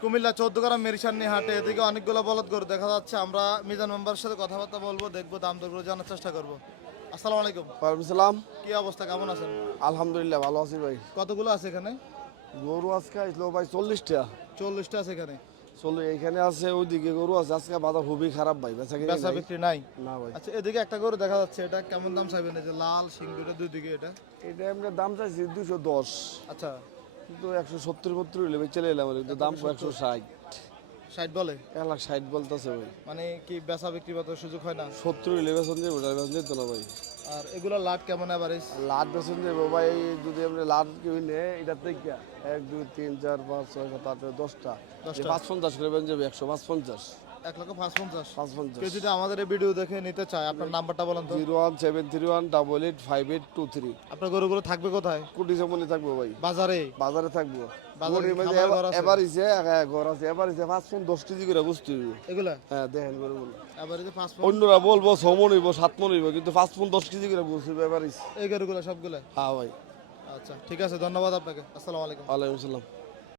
কুমিল্লা 14 গ্রাম মেরিসান্নি হাটে এদিকে অনেকগুলো বলদ গরু দেখা যাচ্ছে। আমরা মিজান মেম্বারের সাথে কথাবার্তা বলবো, দেখবো দাম দরগুলো জানার চেষ্টা করবো। আসসালামু আলাইকুম। ওয়ালাইকুম সালাম। কি অবস্থা, কেমন আছেন? আলহামদুলিল্লাহ ভালো আছি ভাই। কতগুলো আছে এখানে? গরু আজকে আসলো ভাই 40টা। 40টা আছে এখানে। এখানে আছে, ওইদিকে গরু আছে। আজকে বাজার খুবই খারাপ ভাই, বেচা কিনে বেচা নাই। বিক্রি নাই? না ভাই। আচ্ছা, এদিকে একটা গরু দেখা যাচ্ছে, এটা কেমন দাম চাইবেন? এই যে লাল সিং দুটো দুই দিকে, এটা এটা আমরা দাম চাইছি 210, আচ্ছা কিন্তু 170 হইলে ভাই চলে এলাম, কিন্তু দাম 160। 60 বলে? 160 বলতেছে ভাই। মানে কি বেচা বিক্রি মতো সুযোগ হয় না? 70 হইলে বেতন যাবো, ওটার বেতন যেত না ভাই। আর এগুলো লাট কেমন এভারেজ? লাট বেতন যাবো ভাই, যদি আমরা লাট কেউ নেই এটা থেকে 1 2 3 4 5 6 7 8 10টা 10টা 550 করে বেতন যাবে। 155 1,55,000। 550। কেউ যদি আমাদের এই ভিডিও দেখে নিতে চায়, আপনার নাম্বারটা বলেন তো। 01731885882 আপনার গরুগুলো থাকবে কোথায়? কোটি জমনি থাকবো ভাই, বাজারে? বাজারে থাকবো। বাজারে গরুর খামার ঘর আছে? এবার ইসে ঘর আছে, এবার ইসে 5-10 কেজি করে বুঝতে হইব। এগুলা হ্যাঁ দেখেন গরুগুলো। আবার এই যে 5 অন্যরা বলবো 6 মন হইব 7 মন হইব, কিন্তু 5-10 কেজি করে বুঝতে হইব এবার ইসে। এই গরুগুলো সবগুলা? হ্যাঁ ভাই। আচ্ছা ঠিক আছে, ধন্যবাদ আপনাকে। আসসালামু আলাইকুম। ওয়ালাইকুম আসসালাম।